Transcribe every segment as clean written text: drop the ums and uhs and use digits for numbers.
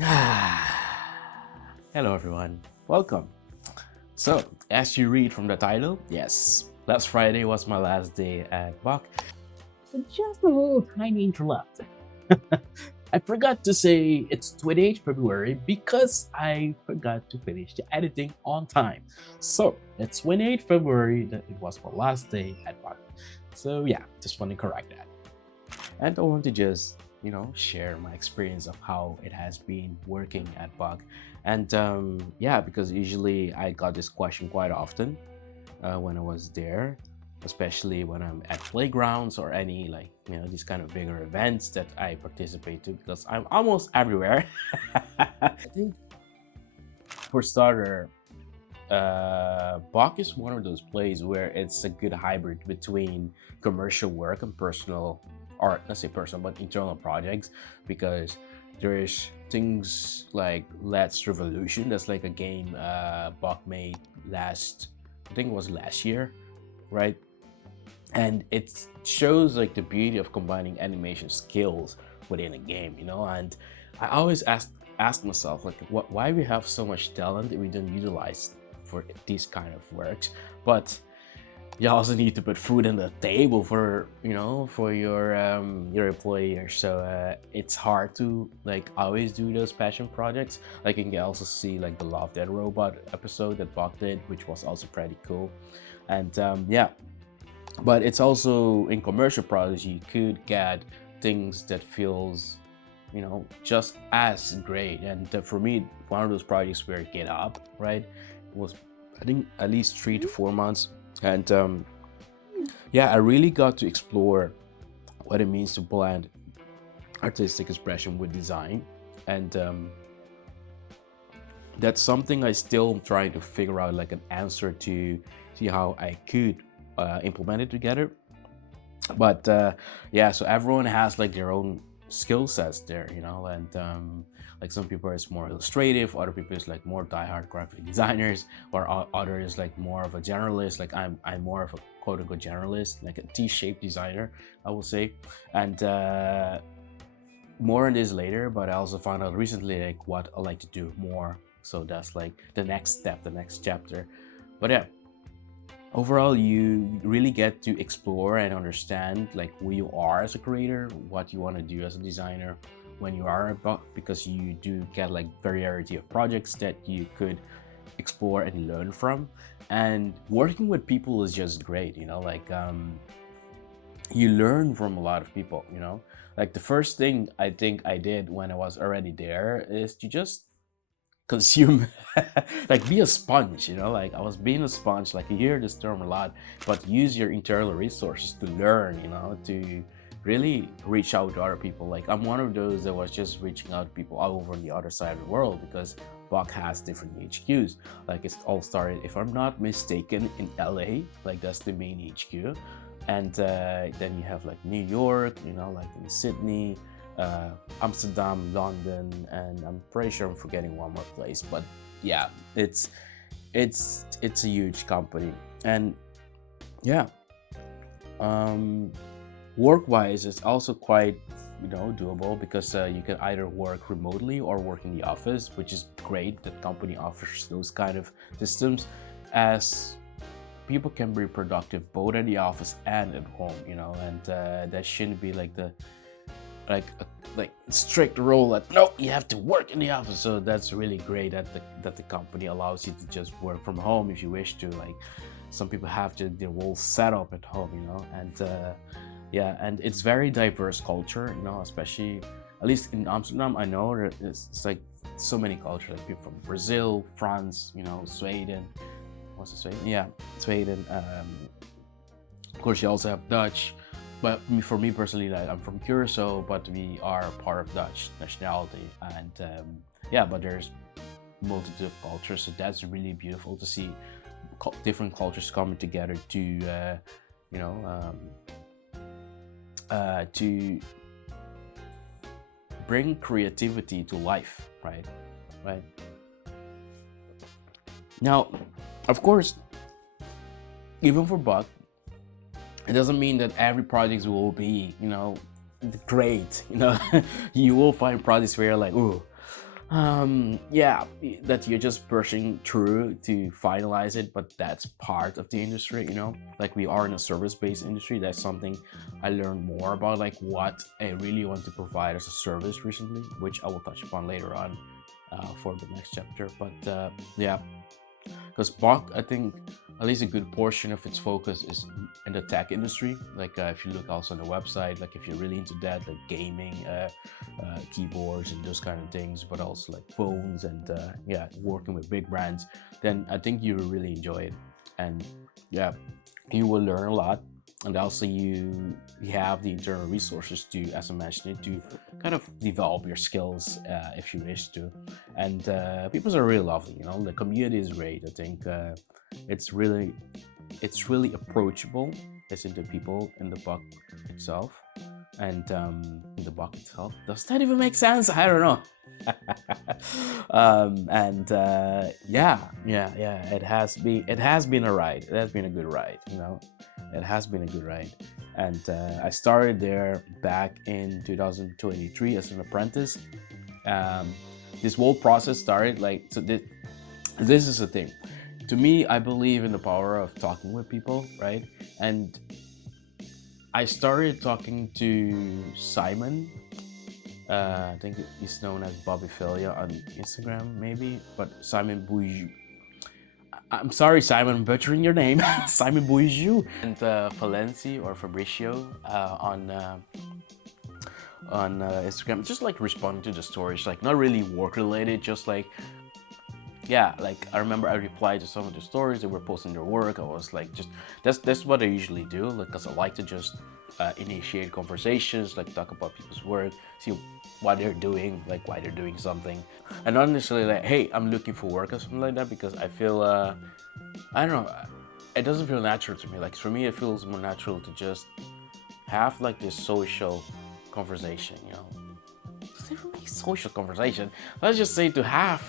Hello, everyone. Welcome. So, as you read from the title, yes, last Friday was my last day at Bach. So, just a little tiny interrupt. I forgot to say it's 28th February because I forgot to finish the editing on time. So, it's 28th February that it was my last day at Bach. So, yeah, just want to correct that. And I want to just share my experience of how it has been working at Bug. And yeah, because usually I got this question quite often when I was there, especially when I'm at playgrounds or any these kind of bigger events that I participate to, because I'm almost everywhere. I think for starter, Bach is one of those plays where it's a good hybrid between commercial work and personal, or let's say personal, but internal projects, because there's things like Let's Revolution. That's like a game Bach made I think it was last year, right? And it shows like the beauty of combining animation skills within a game, and I always ask myself like why we have so much talent that we don't utilize for these kind of works. But you also need to put food on the table for for your employers. So it's hard to like always do those passion projects. Like you can also see like the Love Dead Robot episode that Bach did, which was also pretty cool. And yeah, but it's also in commercial products you could get things that feels just as great. And for me, one of those projects were Get Up, right? It was, I think, at least 3 to 4 months. And yeah, I really got to explore what it means to blend artistic expression with design. And that's something I still am trying to figure out like an answer to see how I could implement it together. But yeah, so everyone has like their own skill sets there, and like some people is more illustrative, other people is like more diehard graphic designers, or others like more of a generalist. Like I'm more of a quote unquote generalist, like a T-shaped designer, I will say. And more on this later, but I also found out recently like what I like to do more. So that's like the next step, the next chapter. But yeah, overall you really get to explore and understand like who you are as a creator, what you want to do as a designer when you are about, because you do get like variety of projects that you could explore and learn from. And working with people is just great, like you learn from a lot of people, like the first thing I think I did when I was already there is to just consume, like be a sponge, like I was being a sponge. Like you hear this term a lot, but use your internal resources to learn, to really reach out to other people. Like I'm one of those that was just reaching out to people all over the other side of the world, because Bach has different HQs. Like it's all started, if I'm not mistaken, in LA, like that's the main HQ. And then you have like New York, like in Sydney, Amsterdam, London, and I'm pretty sure I'm forgetting one more place. But yeah, it's a huge company. And yeah, work-wise, it's also quite doable, because you can either work remotely or work in the office, which is great. That company offers those kind of systems, as people can be productive both at the office and at home, and that shouldn't be like the like strict rule that no, you have to work in the office. So that's really great that the company allows you to just work from home if you wish to. Like some people have their whole setup at home, and yeah, and it's very diverse culture, especially at least in Amsterdam. I know it's like so many cultures, like people from Brazil, France, Sweden. What's it, Sweden? Yeah, Sweden. Of course, you also have Dutch. But for me personally, like I'm from Curacao, but we are part of Dutch nationality. And yeah, but there's multitude of cultures, so that's really beautiful to see different cultures coming together to you know to bring creativity to life, right. Now, of course, even for Buck, it doesn't mean that every project will be great. You will find projects where you're like, ooh, Yeah, that you're just pushing through to finalize it, but that's part of the industry, you know. Like we are in a service-based industry. That's something I learned more about, like what I really want to provide as a service recently, which I will touch upon later on for the next chapter. But yeah, because Bach, I think at least a good portion of its focus is in the tech industry. Like if you look also on the website, like if you're really into that, like gaming, keyboards and those kind of things, but also like phones and yeah, working with big brands, then I think you will really enjoy it. And yeah, you will learn a lot. And also you have the internal resources to, as I mentioned it, to kind of develop your skills if you wish to. And people are really lovely, you know. The community is great. I think it's really it's really approachable. Listen to people in the book itself, and in the book itself. Does that even make sense? I don't know. And yeah, it has been a ride. It has been a good ride, you know. It has been a good ride. And I started there back in 2023 as an apprentice. um, this whole process started like so this is the thing. To me, I believe in the power of talking with people, right? And I started talking to Simon. I think he's known as Bobby Filia on Instagram, maybe, but Simon Boujou. I'm sorry, Simon, I'm butchering your name. Simon Boujou. And Valenci or Fabricio on Instagram, just like responding to the stories, like not really work related, just like yeah, like I remember I replied to some of the stories they were posting their work. I was like, just that's what I usually do, like, because I like to just initiate conversations, like talk about people's work, see what they're doing, like why they're doing something, and not necessarily like, hey, I'm looking for work or something like that, because I feel I don't know, it doesn't feel natural to me. Like for me, it feels more natural to just have like this social conversation, you know. Does it even make social conversation? Let's just say to have,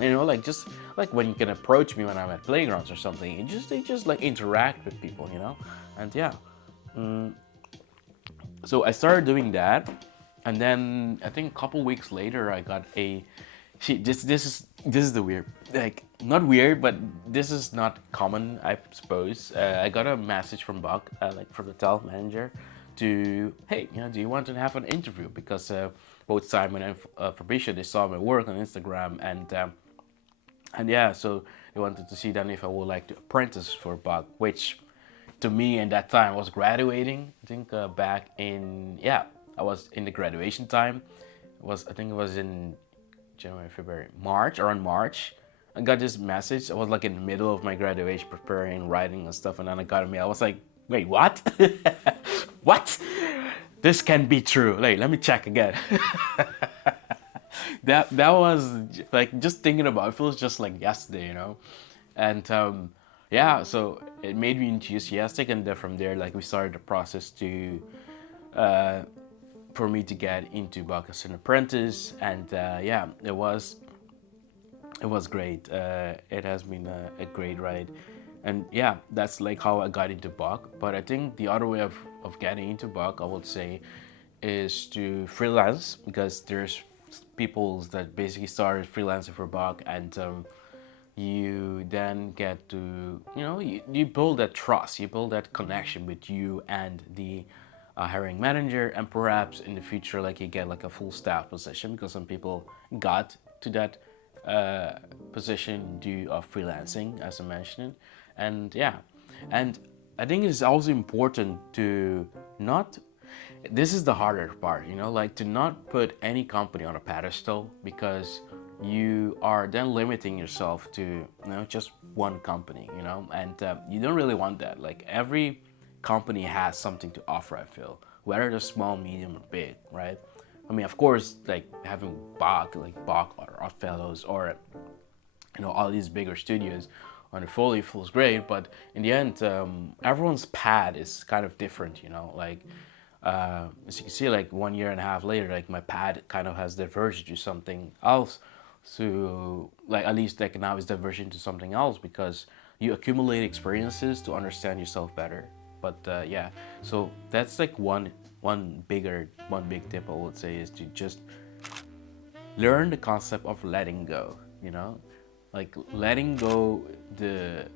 you know, like just like when you can approach me when I'm at playgrounds or something, and just they just like interact with people, you know. And yeah, so I started doing that, and then I think a couple weeks later I got a. See, this is the weird, like not weird, but this is not common, I suppose. I got a message from Buck, like from the talent manager, to hey, you know, do you want to have an interview? Because both Simon and Fabricia, they saw my work on Instagram, and yeah, so they wanted to see then if I would like to apprentice for Buck, which to me in that time I was graduating. I think back in yeah, I was in the graduation time. I think it was in January, February, March, around March. I got this message. I was like in the middle of my graduation, preparing, writing and stuff, and then I got a mail. I was like, wait, what? What? This can't be true. Like, let me check again. That was like just thinking about it feels just like yesterday, you know. And yeah, so it made me enthusiastic, and then from there, like we started the process to uh, for me to get into Buck as an apprentice, and yeah, it was great. It has been a great ride, and yeah, that's like how I got into Buck. But I think the other way of getting into Buck, I would say, is to freelance, because there's people that basically started freelancing for Buck, and you then get to, you know, you build that trust, you build that connection with you and the hiring manager, and perhaps in the future, like you get like a full staff position, because some people got to that position due of freelancing, as I mentioned. And yeah, and I think it's also important to not, this is the harder part, you know, like to not put any company on a pedestal, because you are then limiting yourself to, you know, just one company, you know. And you don't really want that. Like every company has something to offer, I feel, whether they're small, medium, or big, right? I mean, of course, like having Bach or Oddfellows, or you know, all these bigger studios on the Foley feels great, but in the end, everyone's path is kind of different, you know. Like as you can see, like 1.5 years later, like my path kind of has diverged to something else. So like at least like now it's diverging to something else, because you accumulate experiences to understand yourself better. But yeah, so that's like one big tip I would say, is to just learn the concept of letting go, you know, like letting go the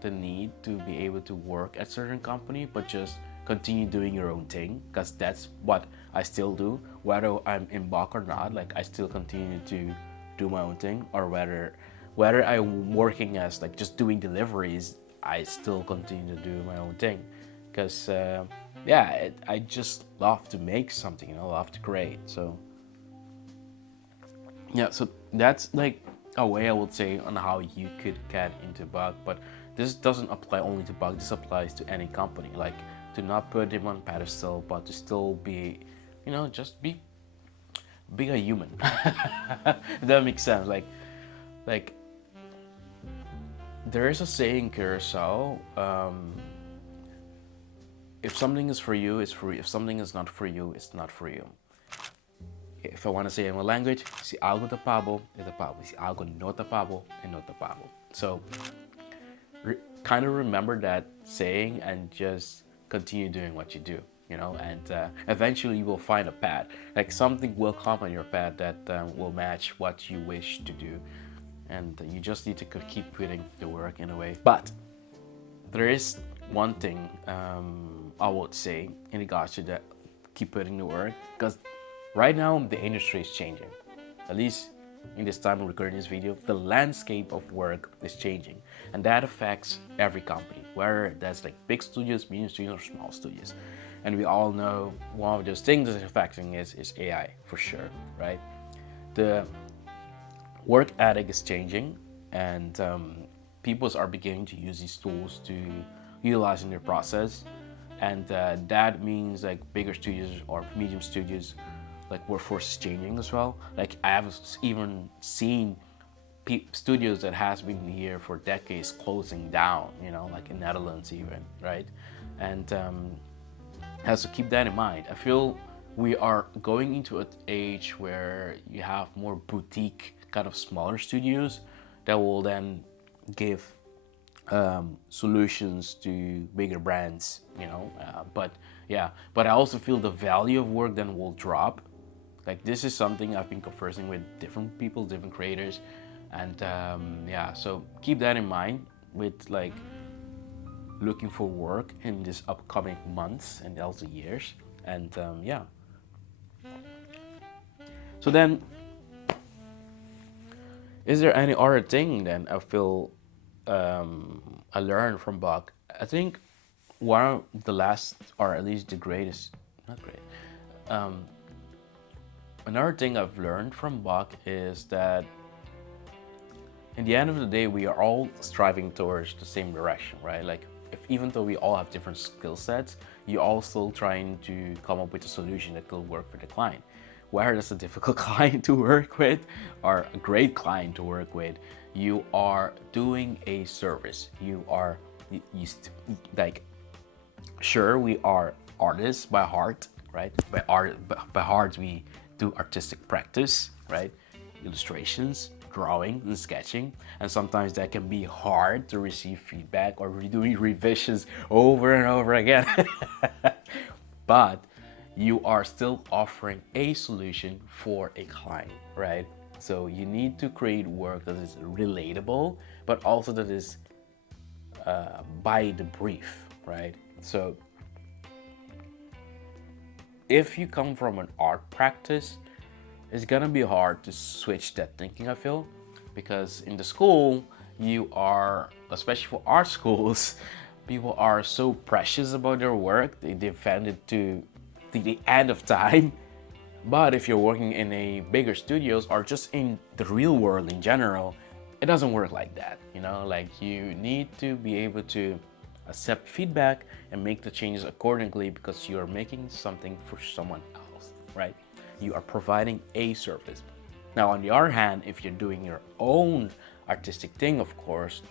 the need to be able to work at certain company, but just continue doing your own thing, because that's what I still do, whether I'm in Bach or not. Like I still continue to do my own thing, or whether I'm working as like just doing deliveries, I still continue to do my own thing, because yeah, I just love to make something, you know, love to create. So yeah, so that's like a way I would say on how you could get into bug. But this doesn't apply only to bug. This applies to any company. Like to not put him on pedestal, but to still be, you know, just be a human. If that makes sense. Like there is a saying, Curacao. If something is for you, it's for you. If something is not for you, it's not for you. If I want to say in my language, se algo tá pago, é tá pago. Se algo não tá pago, é não tá pago. So, kind of remember that saying and just continue doing what you do, you know, and eventually you will find a path. Like something will come on your path that will match what you wish to do. And you just need to keep putting the work in a way. But there is one thing I would say in regards to that, keep putting the work, because right now the industry is changing. At least in this time of recording this video, the landscape of work is changing, and that affects every company, whether that's like big studios, medium studios, or small studios. And we all know one of those things that's affecting is AI for sure, right? The work ethic is changing, and people are beginning to use these tools to utilize in their process, and that means like bigger studios or medium studios, like workforce is changing as well. Like I have even seen studios that has been here for decades closing down, you know, like in Netherlands even, right? And has to keep that in mind. I feel we are going into an age where you have more boutique kind of smaller studios that will then give solutions to bigger brands, you know. But yeah, but I also feel the value of work then will drop. Like this is something I've been conversing with different people, different creators, and yeah, so keep that in mind with like looking for work in this upcoming months and also years. And yeah, so then is there any other thing then I feel I learned from Bach? I think one of the last, or at least the greatest, not great, another thing I've learned from Bach is that in the end of the day, we are all striving towards the same direction, right? Like even though we all have different skill sets, you're all still trying to come up with a solution that will work for the client. Whether that's a difficult client to work with or a great client to work with, you are doing a service. You are like, sure, we are artists by heart, right? By heart we do artistic practice, right? Illustrations, drawing, and sketching, and sometimes that can be hard to receive feedback or doing revisions over and over again. But you are still offering a solution for a client, right? So you need to create work that is relatable, but also that is by the brief, right? So if you come from an art practice, it's gonna be hard to switch that thinking, I feel, because in the school, you are, especially for art schools, people are so precious about their work, they defend it to the end of time. But if you're working in a bigger studios or just in the real world in general, it doesn't work like that, you know? Like you need to be able to accept feedback and make the changes accordingly, because you're making something for someone else, right? You are providing a service. Now, on the other hand, if you're doing your own artistic thing, of course,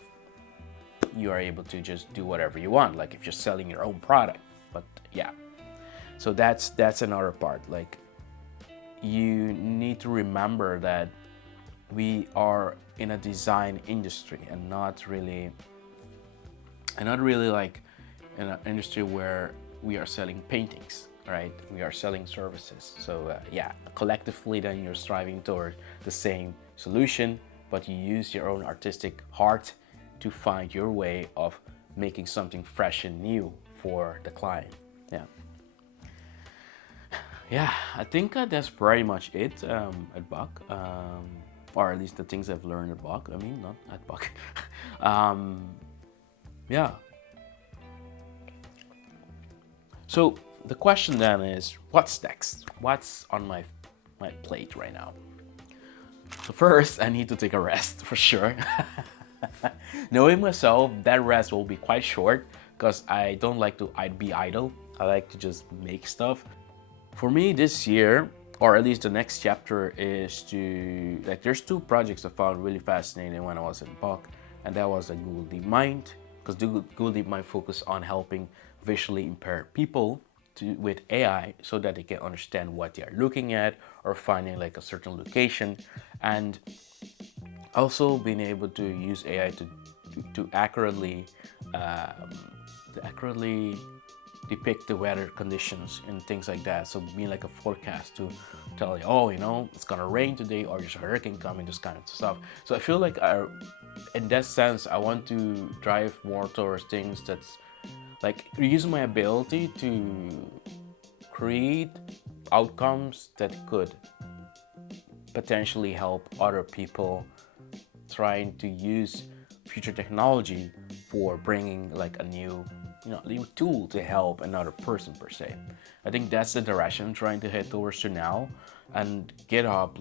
you are able to just do whatever you want, like if you're selling your own product. But yeah, so that's another part. Like you need to remember that we are in a design industry and not really like in an industry where we are selling paintings, right? We are selling services. So yeah, collectively then you're striving toward the same solution, but you use your own artistic heart to find your way of making something fresh and new for the client. Yeah. Yeah, I think that's pretty much it at Buck, or at least the things I've learned at Buck. I mean, not at Buck. um, yeah. So the question then is, what's next? What's on my plate right now? So first, I need to take a rest for sure. Knowing myself, that rest will be quite short because I don't like to be idle. I like to just make stuff. For me this year, or at least the next chapter, is to like there's two projects I found really fascinating when I was in Buck, and that was a Google DeepMind, because Google DeepMind focus on helping visually impaired people with AI so that they can understand what they are looking at or finding like a certain location, and also being able to use AI to accurately depict the weather conditions and things like that. So being like a forecast to tell you, oh, you know, it's gonna rain today or there's a hurricane coming, this kind of stuff. So I feel like in that sense, I want to drive more towards things that's like using my ability to create outcomes that could potentially help other people trying to use future technology for bringing like a new tool to help another person per se. I think that's the direction I'm trying to head towards to now. And GitHub,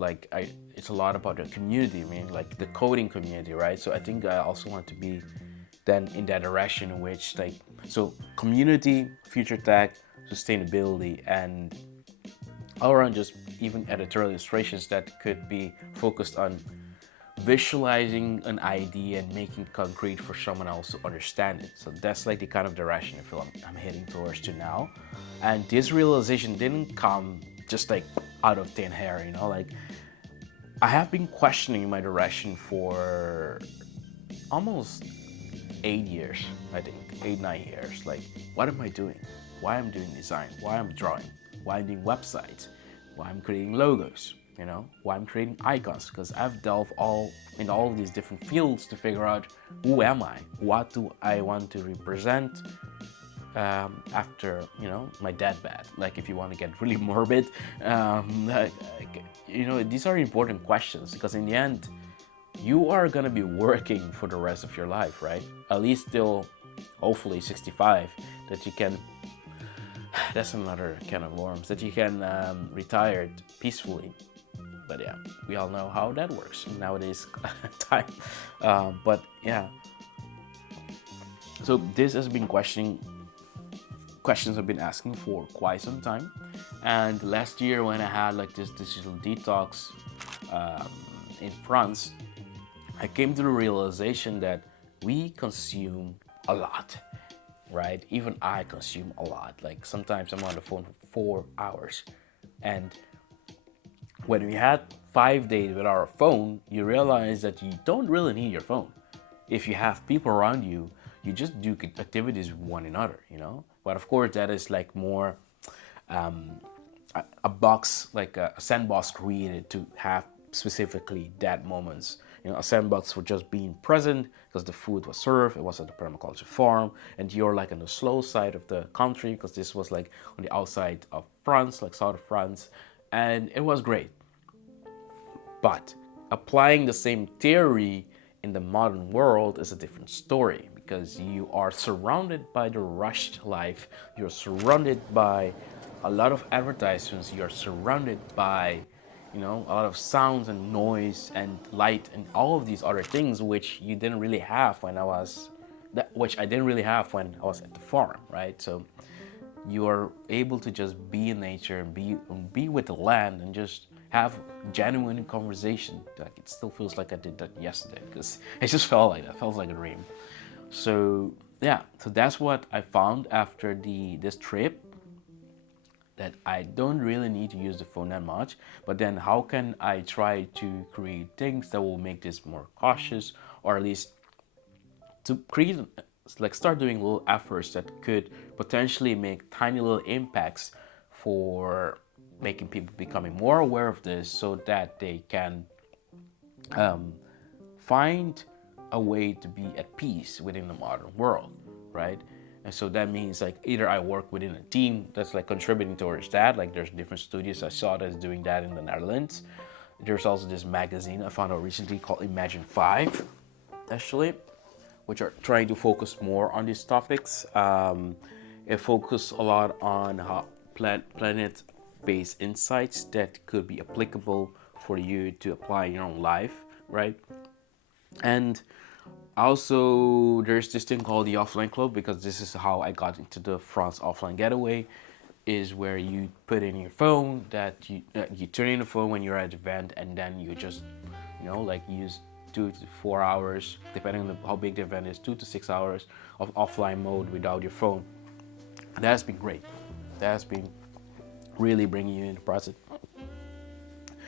it's a lot about the community. I mean, like the coding community, right? So I think I also want to be then in that direction in which so community, future tech, sustainability, and all around just even editorial illustrations that could be focused on visualizing an idea and making it concrete for someone else to understand it. So that's like the kind of direction I feel I'm heading towards to now. And this realization didn't come just like out of thin air, you know, like I have been questioning my direction for almost 8 years, I think, 8, 9 years. Like, what am I doing? Why I'm doing design? Why I'm drawing? Why I'm doing websites? Why I'm creating logos? You know, why I'm creating icons? Because I've delved in all of these different fields to figure out who am I? What do I want to represent after, you know, my deathbed? Like, if you want to get really morbid, you know, these are important questions because in the end, you are gonna be working for the rest of your life, right? At least till hopefully 65, that you can. That's another can of worms, that you can retire peacefully. But yeah, we all know how that works in nowadays time. But yeah, so this has been questions I've been asking for quite some time. And last year when I had like this digital detox in France, I came to the realization that we consume a lot, right? Even I consume a lot. Like sometimes I'm on the phone for 4 hours. And when we had 5 days without our phone, you realize that you don't really need your phone. If you have people around you, you just do activities with one another, you know? But of course, that is like more a box, like a sandbox created to have specifically that moments. You know, a sandbox for just being present because the food was served, it was at the permaculture farm, and you're like on the slow side of the country because this was like on the outside of France, like south of France, and it was great. But applying the same theory in the modern world is a different story because you are surrounded by the rushed life, you're surrounded by a lot of advertisements, you're surrounded by, you know, a lot of sounds and noise and light and all of these other things which you didn't really have when which I didn't really have when I was at the farm, right? So you are able to just be in nature and be with the land and just have genuine conversation. Like it still feels like I did that yesterday because it just felt like that. It felt like a dream. So yeah, so that's what I found after this trip, that I don't really need to use the phone that much, but then how can I try to create things that will make this more cautious, or at least to create, like start doing little efforts that could potentially make tiny little impacts for making people becoming more aware of this so that they can um, find a way to be at peace within the modern world, right? And so that means like either I work within a team that's like contributing towards that, like there's different studios I saw that's doing that in the Netherlands. There's also this magazine I found out recently called Imagine 5, actually, which are trying to focus more on these topics. It focuses a lot on how planet-based insights that could be applicable for you to apply in your own life, right? And also, there's this thing called the Offline Club, because this is how I got into the France Offline Getaway, is where you put in your phone that you turn in the phone when you're at an event, and then you just, like use 2 to 4 hours, depending on how big the event is, 2 to 6 hours of offline mode without your phone. And that's been great. That's been really bringing you in the process.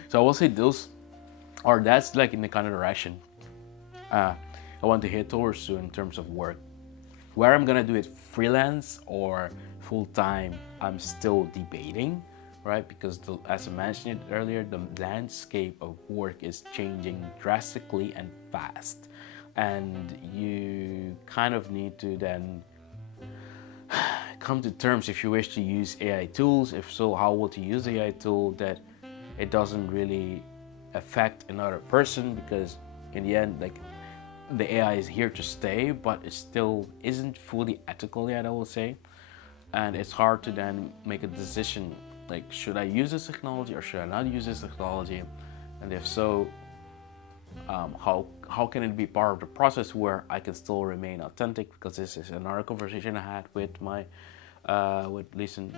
So I will say that's like in the kind of direction I want to head towards soon in terms of work. Where I'm gonna do it freelance or full-time, I'm still debating, right? Because as I mentioned earlier, the landscape of work is changing drastically and fast. And you kind of need to then come to terms if you wish to use AI tools. If so, how will you use the AI tool that it doesn't really affect another person, because in the end, like, the AI is here to stay, but it still isn't fully ethical yet, I will say. And it's hard to then make a decision, like, should I use this technology or should I not use this technology? And if so, how can it be part of the process where I can still remain authentic? Because this is another conversation I had with my with recent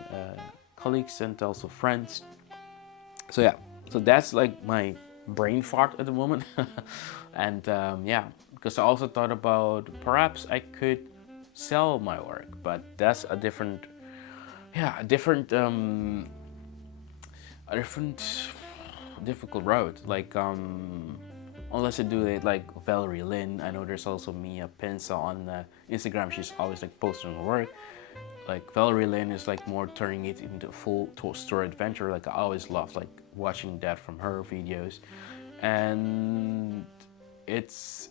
colleagues and also friends. So yeah, so that's like my brain fart at the moment. And because I also thought about perhaps I could sell my work, but that's a different difficult road. Like unless I do it like Valerie Lynn. I know there's also Mia Pinsa on Instagram. She's always like posting her work. Like Valerie Lynn is like more turning it into full story adventure. Like I always loved like watching that from her videos, and it's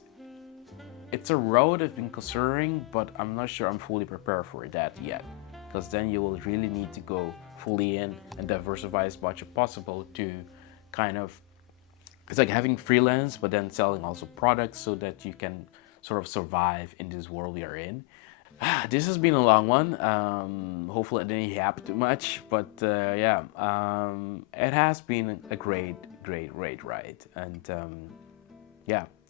a road I've been considering, but I'm not sure I'm fully prepared for that yet. Because then you will really need to go fully in and diversify as much as possible to kind of, it's like having freelance, but then selling also products so that you can sort of survive in this world we are in. This has been a long one. Hopefully it didn't yap too much, but it has been a great ride. And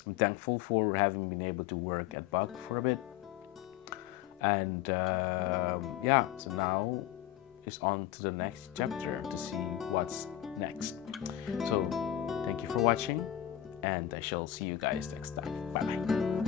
I'm thankful for having been able to work at Bug for a bit. And so now it's on to the next chapter to see what's next. So thank you for watching, and I shall see you guys next time. Bye bye.